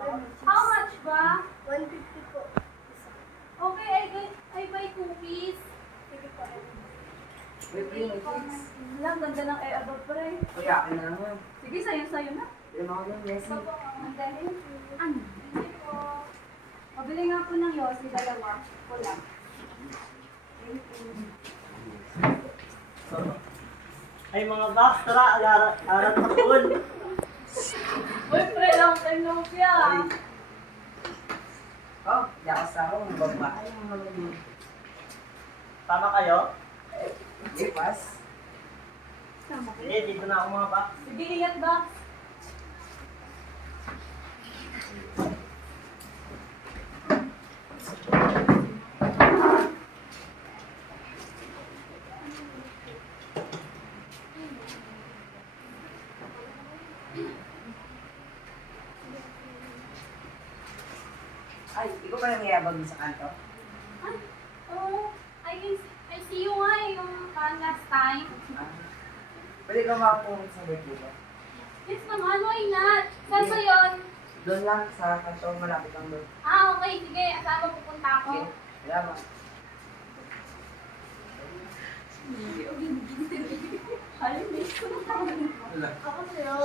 How much ba? 150 po. Okay, I buy, I buy cookies. Sige po, Lang, ganda ng air above pa rin. Pagkain na naman. Sige, sayo, sayo na. Yung mga yung Messi. Ang dahil, ano? Pabili nga po ng Yossi, dalawa. Wala. Ay mga box, tara, arat na time no kaya. Oh, di ako sa ako. Ang babae. Tama kayo? Hindi, dito na ako mga box. Sige, ingat ba? Ay, ikaw ba nangyayabag sa kanto? Ay, oh, I, I see you nga eh, yung uh, last time. Ah. Pwede ka makapunod sa ko. Yes naman, why not? Saan ba yun? Doon lang sa kanto, malapit lang doon. Ah, okay, sige. Ba pupunta ako? Okay. Ay, na Wala. Ako sa'yo.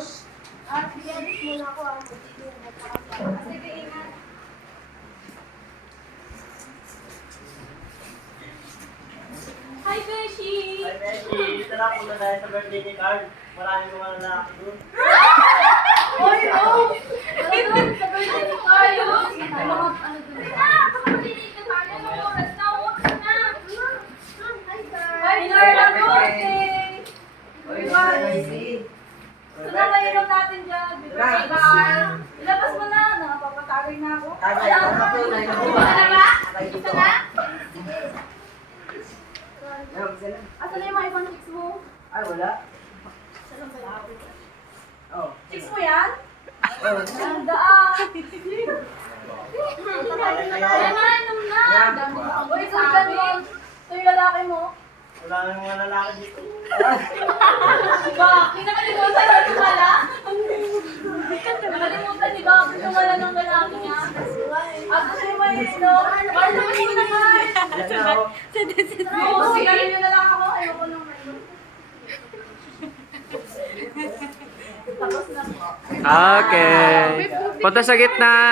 Ah, sige, alis muna ako ah. Ah, Sige, ingat. Beshi! Ay, Beshi, tara punta tayo sa birthday ni Carl. Maraming mga lalaki doon. Oy, oh! Ano doon? Sa birthday ni? Ano ano doon? Teka, kakabili ka tayo. Anong oras na? Ka na. Hi, Carl! Happy birthday! Uy, Bye. Messi. Ito na mainom natin dyan. Carl! Ilabas mo na. Nakapapatagay na ako. Tagay, ako na po. Tagay na po. Isa na ba? Tagay dito. Isa na? Ayun, isa na. Asan na yung mga ibang chicks mo? Ay, wala. Oh. Chicks mo yan? Oh. Ang daan! Ay, mainom na. Uy, dyan mo. Ito yung lalaki mo. Wala nang mga lalaki dito. Ba, kinakalimutan na tumala? Nakalimutan ni Bob tumala ng lalaki niya. At gusto mo mainom? Para naman mo naman! Oh. Oo, sinabi niyo na lang ako. Ayoko nang mainom. Tapos na po. Okay. Punta sa gitna.